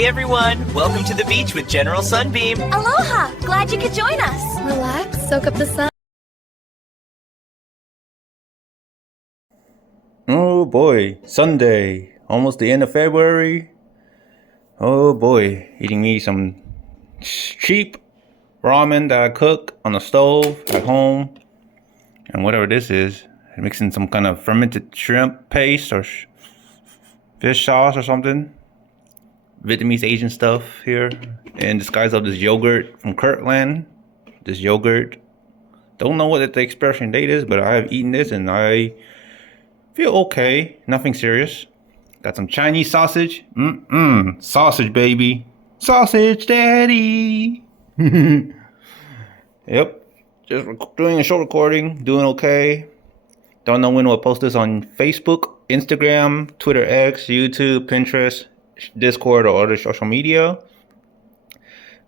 Hey everyone, welcome to the beach with General Sunbeam. Aloha! Glad you could join us. Relax, soak up the sun. Oh boy, Sunday, almost the end of February. Oh boy, eating me some cheap ramen that I cook on the stove at home. And whatever this is, mixing some kind of fermented shrimp paste or fish sauce or something. Vietnamese Asian stuff here. And disguise of this yogurt from Kirtland. This yogurt. Don't know what the expiration date is, but I have eaten this and I feel okay. Nothing serious. Got some Chinese sausage. Sausage, baby. Sausage, daddy. Yep. Just doing a short recording. Doing okay. Don't know when we'll post this on Facebook, Instagram, Twitter X, YouTube, Pinterest, Discord, or other social media.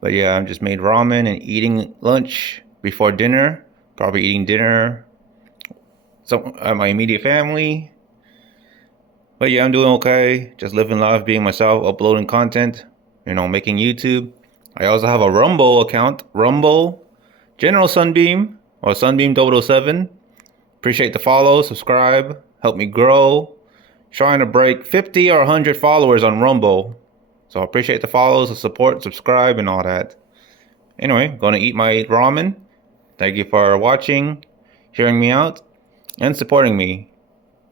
But yeah, I just made ramen and eating lunch before dinner. Probably eating dinner. My immediate family. But yeah, I'm doing okay. Just living life, being myself, uploading content, making YouTube. I also have a Rumble account. Rumble, General Sunbeam, or Sunbeam 007. Appreciate the follow, subscribe, help me grow. Trying to break 50 or 100 followers on Rumble. So I appreciate the follows, the support, subscribe, and all that. Anyway, gonna eat my ramen. Thank you for watching, hearing me out, and supporting me.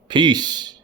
Peace.